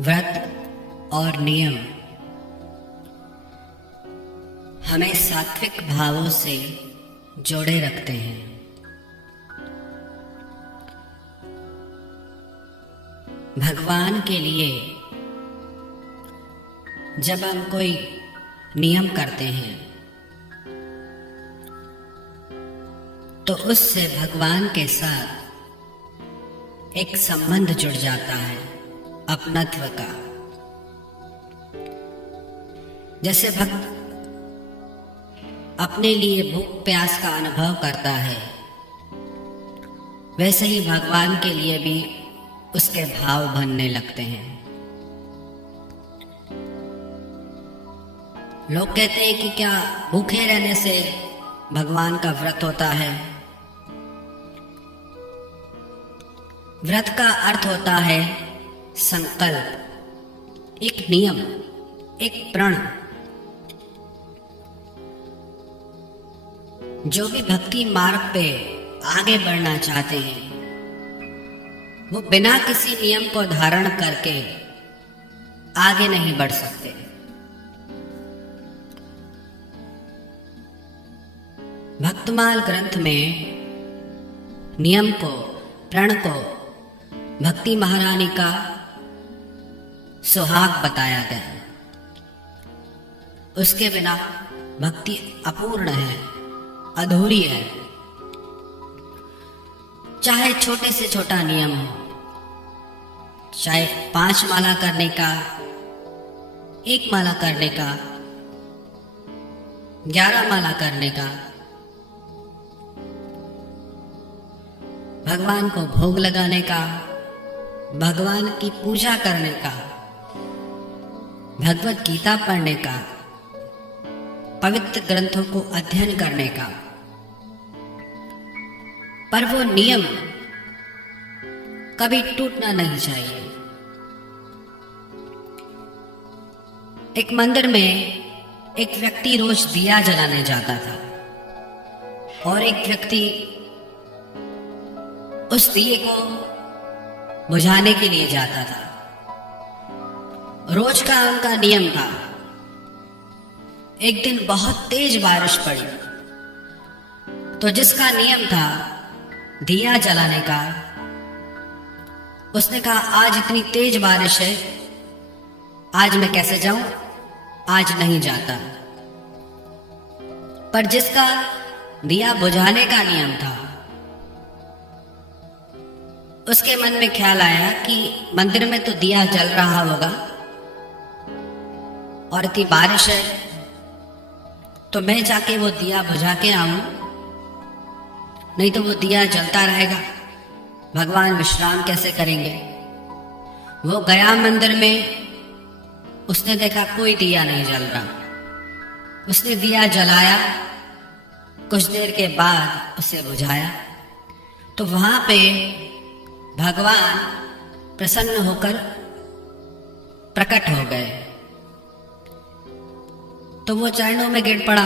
व्रत और नियम हमें सात्विक भावों से जोड़े रखते हैं। भगवान के लिए जब हम कोई नियम करते हैं तो उससे भगवान के साथ एक संबंध जुड़ जाता है अपनत्व का। जैसे भक्त अपने लिए भूख प्यास का अनुभव करता है, वैसे ही भगवान के लिए भी उसके भाव बनने लगते हैं। लोग कहते हैं कि क्या भूखे रहने से भगवान का व्रत होता है? व्रत का अर्थ होता है संकल्प, एक नियम, एक प्रण। जो भी भक्ति मार्ग पे आगे बढ़ना चाहते हैं वो बिना किसी नियम को धारण करके आगे नहीं बढ़ सकते। भक्तमाल ग्रंथ में नियम को, प्रण को भक्ति महारानी का सुहाग बताया गया। उसके बिना भक्ति अपूर्ण है, अधूरी है। चाहे छोटे से छोटा नियम हो, चाहे 5 माला करने का, 1 माला करने का, 11 माला करने का, भगवान को भोग लगाने का, भगवान की पूजा करने का, भगवत गीता पढ़ने का, पवित्र ग्रंथों को अध्ययन करने का, पर वो नियम कभी टूटना नहीं चाहिए। एक मंदिर में एक व्यक्ति रोज दिया जलाने जाता था और एक व्यक्ति उस दिए को बुझाने के लिए जाता था। रोज का उनका नियम था। एक दिन बहुत तेज बारिश पड़ी तो जिसका नियम था दिया जलाने का, उसने कहा आज इतनी तेज बारिश है, आज मैं कैसे जाऊं, आज नहीं जाता। पर जिसका दिया बुझाने का नियम था उसके मन में ख्याल आया कि मंदिर में तो दिया जल रहा होगा और इतनी बारिश है तो मैं जाके वो दिया बुझा के आऊं, नहीं तो वो दिया जलता रहेगा, भगवान विश्राम कैसे करेंगे। वो गया मंदिर में, उसने देखा कोई दिया नहीं जल रहा। उसने दिया जलाया, कुछ देर के बाद उसे बुझाया तो वहां पे भगवान प्रसन्न होकर प्रकट हो गए। तो वो चरणों में गिर पड़ा,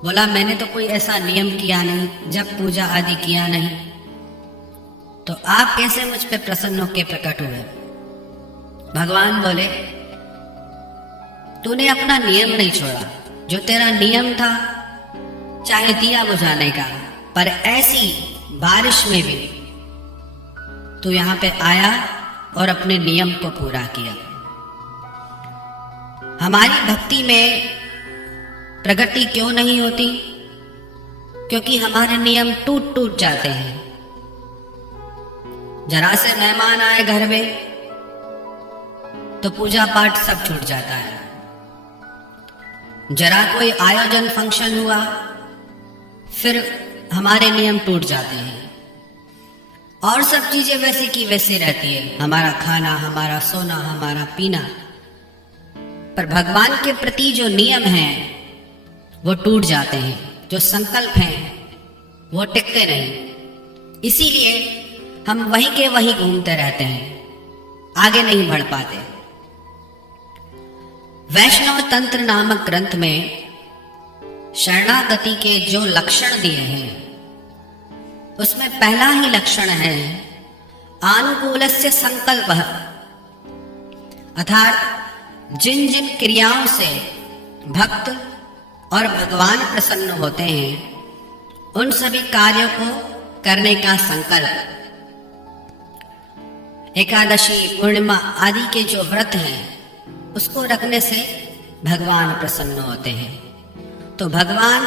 बोला मैंने तो कोई ऐसा नियम किया नहीं, जब पूजा आदि किया नहीं, तो आप कैसे मुझ पे प्रसन्न होकर प्रकट हुए? भगवान बोले तूने अपना नियम नहीं छोड़ा। जो तेरा नियम था चाहे दिया बुझाने का, पर ऐसी बारिश में भी तू यहां पे आया और अपने नियम को पूरा किया। हमारी भक्ति में प्रगति क्यों नहीं होती? क्योंकि हमारे नियम टूट टूट जाते हैं। जरा से मेहमान आए घर में तो पूजा पाठ सब छूट जाता है। जरा कोई आयोजन फंक्शन हुआ फिर हमारे नियम टूट जाते हैं और सब चीजें वैसे की वैसे रहती है, हमारा खाना, हमारा सोना, हमारा पीना। पर भगवान के प्रति जो नियम हैं वो टूट जाते हैं, जो संकल्प हैं वो टिकते नहीं। इसीलिए हम वहीं के वहीं घूमते रहते हैं, आगे नहीं बढ़ पाते। वैष्णव तंत्र नामक ग्रंथ में शरणागति के जो लक्षण दिए हैं उसमें पहला ही लक्षण है आनुकूलस्य संकल्पः। अर्थात जिन जिन क्रियाओं से भक्त और भगवान प्रसन्न होते हैं, उन सभी कार्यों को करने का संकल्प। एकादशी, पूर्णिमा आदि के जो व्रत हैं, उसको रखने से भगवान प्रसन्न होते हैं। तो भगवान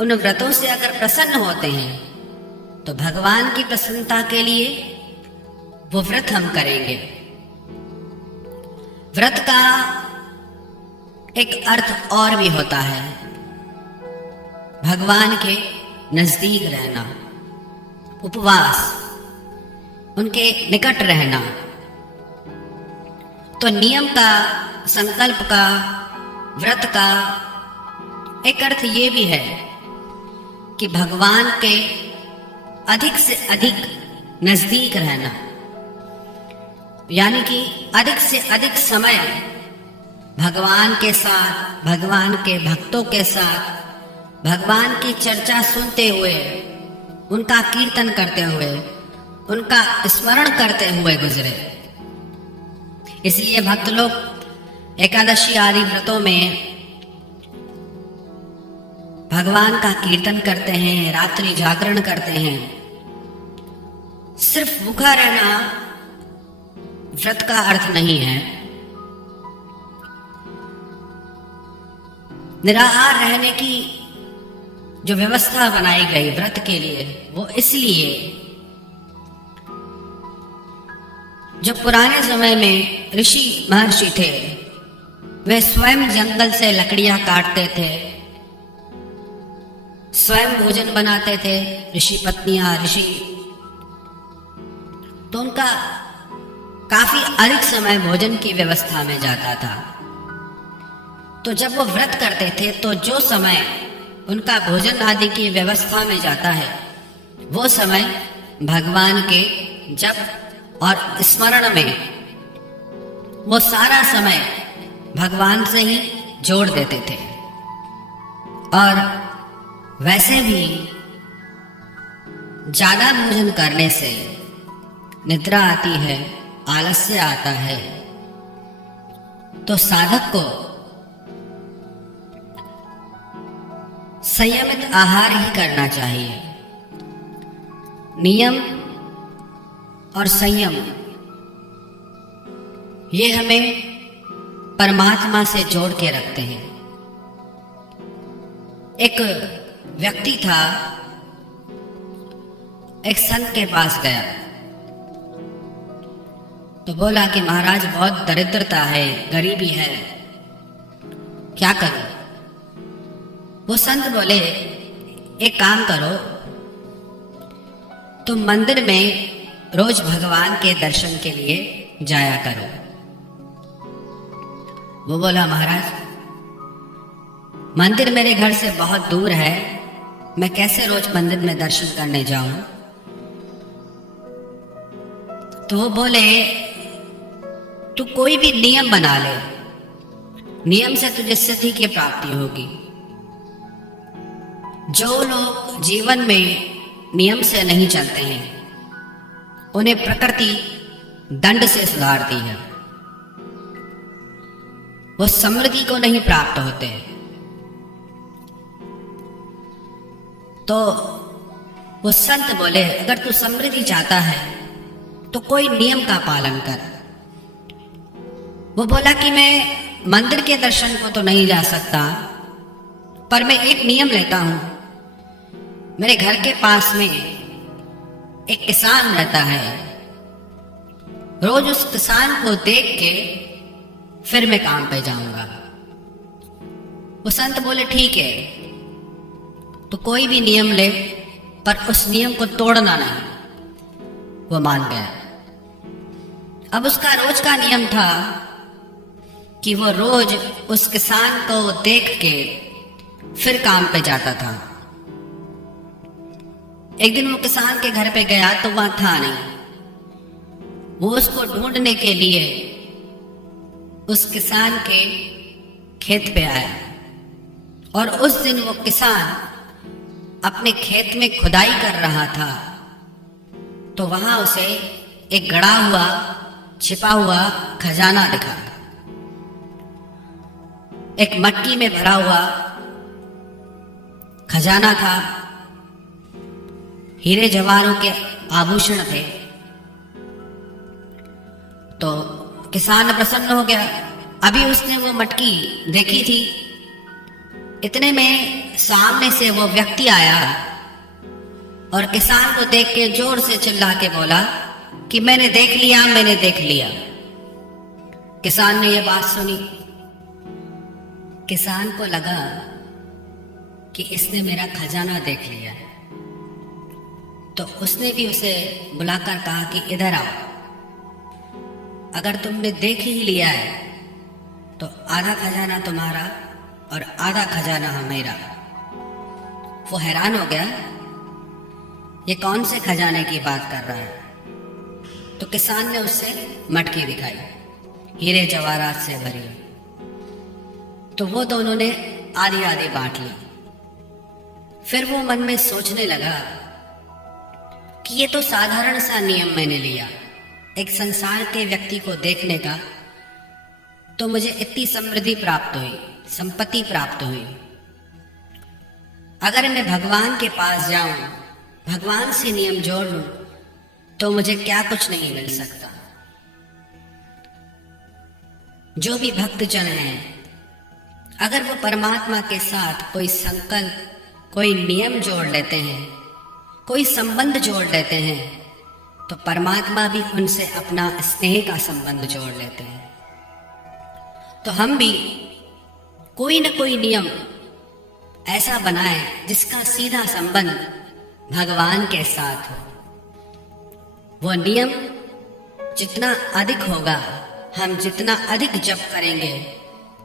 उन व्रतों से अगर प्रसन्न होते हैं, तो भगवान की प्रसन्नता के लिए वो व्रत हम करेंगे। व्रत का एक अर्थ और भी होता है, भगवान के नजदीक रहना, उपवास, उनके निकट रहना। तो नियम का, संकल्प का, व्रत का एक अर्थ ये भी है कि भगवान के अधिक से अधिक नजदीक रहना, यानी कि अधिक से अधिक समय भगवान के साथ, भगवान के भक्तों के साथ, भगवान की चर्चा सुनते हुए, उनका कीर्तन करते हुए, उनका स्मरण करते हुए गुजरे। इसलिए भक्त लोग एकादशी आदि व्रतों में भगवान का कीर्तन करते हैं, रात्रि जागरण करते हैं। सिर्फ भूखा रहना व्रत का अर्थ नहीं है। निराहार रहने की जो व्यवस्था बनाई गई व्रत के लिए, वो इसलिए, जो पुराने समय में ऋषि महर्षि थे, वे स्वयं जंगल से लकड़ियां काटते थे, स्वयं भोजन बनाते थे, ऋषि पत्नियां, ऋषि। तो उनका काफी अधिक समय भोजन की व्यवस्था में जाता था। तो जब वो व्रत करते थे, तो जो समय उनका भोजन आदि की व्यवस्था में जाता है, वो समय भगवान के जप और स्मरण में, वो सारा समय भगवान से ही जोड़ देते थे। और वैसे भी ज्यादा भोजन करने से निद्रा आती है, आलस्य आता है। तो साधक को संयमित आहार ही करना चाहिए। नियम और संयम, ये हमें परमात्मा से जोड़ के रखते हैं। एक व्यक्ति था, एक संत के पास गया तो बोला कि महाराज बहुत दरिद्रता है, गरीबी है, क्या करूं? वो संत बोले, एक काम करो, तुम मंदिर में रोज भगवान के दर्शन के लिए जाया करो। वो बोला, महाराज मंदिर मेरे घर से बहुत दूर है, मैं कैसे रोज मंदिर में दर्शन करने जाऊं? तो वो बोले, तू कोई भी नियम बना ले, नियम से तुझे सिद्धि की प्राप्ति होगी। जो लोग जीवन में नियम से नहीं चलते हैं, उन्हें प्रकृति दंड से सुधारती है, वो समृद्धि को नहीं प्राप्त होते। तो वो संत बोले, अगर तू समृद्धि चाहता है तो कोई नियम का पालन कर। वो बोला कि मैं मंदिर के दर्शन को तो नहीं जा सकता, पर मैं एक नियम लेता हूं। मेरे घर के पास में एक किसान रहता है, रोज उस किसान को देख के फिर मैं काम पे जाऊंगा। वो संत बोले, ठीक है, तो कोई भी नियम ले, पर उस नियम को तोड़ना नहीं। वो मान गया। अब उसका रोज का नियम था कि वो रोज उस किसान को देख के फिर काम पे जाता था। एक दिन वो किसान के घर पे गया तो वहां था नहीं। वो उसको ढूंढने के लिए उस किसान के खेत पे आया, और उस दिन वो किसान अपने खेत में खुदाई कर रहा था। तो वहां उसे एक गड़ा हुआ, छिपा हुआ खजाना दिखा। एक मटकी में भरा हुआ खजाना था, हीरे जवाहरों के आभूषण थे। तो किसान प्रसन्न हो गया। अभी उसने वो मटकी देखी थी, इतने में सामने से वो व्यक्ति आया और किसान को देख के जोर से चिल्ला के बोला कि मैंने देख लिया, मैंने देख लिया। किसान ने ये बात सुनी। किसान को लगा कि इसने मेरा खजाना देख लिया, तो उसने भी उसे बुलाकर कहा कि इधर आओ, अगर तुमने देख ही लिया है तो आधा खजाना तुम्हारा और आधा खजाना मेरा। वो हैरान हो गया, ये कौन से खजाने की बात कर रहा है। तो किसान ने उससे मटकी दिखाई, हीरे जवाहरात से भरी। तो वो दोनों ने आधी आधी बांट ली। फिर वो मन में सोचने लगा कि ये तो साधारण सा नियम मैंने लिया, एक संसार के व्यक्ति को देखने का, तो मुझे इतनी समृद्धि प्राप्त हुई, संपत्ति प्राप्त हुई। अगर मैं भगवान के पास जाऊं, भगवान से नियम जोड़ लूं, तो मुझे क्या कुछ नहीं मिल सकता। जो भी भक्तजन हैं, अगर वो परमात्मा के साथ कोई संकल्प, कोई नियम जोड़ लेते हैं, कोई संबंध जोड़ लेते हैं, तो परमात्मा भी उनसे अपना स्नेह का संबंध जोड़ लेते हैं। तो हम भी कोई न कोई नियम ऐसा बनाएं जिसका सीधा संबंध भगवान के साथ हो। वो नियम जितना अधिक होगा, हम जितना अधिक जप करेंगे,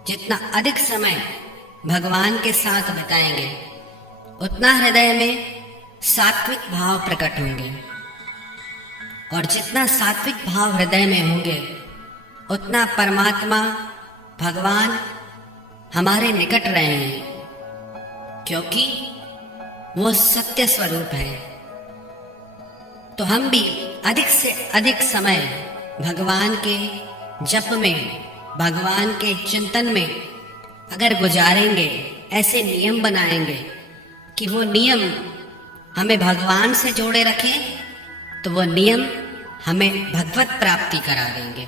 जितना अधिक समय भगवान के साथ बिताएंगे, उतना हृदय में सात्विक भाव प्रकट होंगे। और जितना सात्विक भाव हृदय में होंगे, उतना परमात्मा भगवान हमारे निकट रहेंगे, क्योंकि वो सत्य स्वरूप है। तो हम भी अधिक से अधिक समय भगवान के जप में, भगवान के चिंतन में अगर गुजारेंगे, ऐसे नियम बनाएंगे कि वो नियम हमें भगवान से जोड़े रखें, तो वो नियम हमें भगवत प्राप्ति करा देंगे।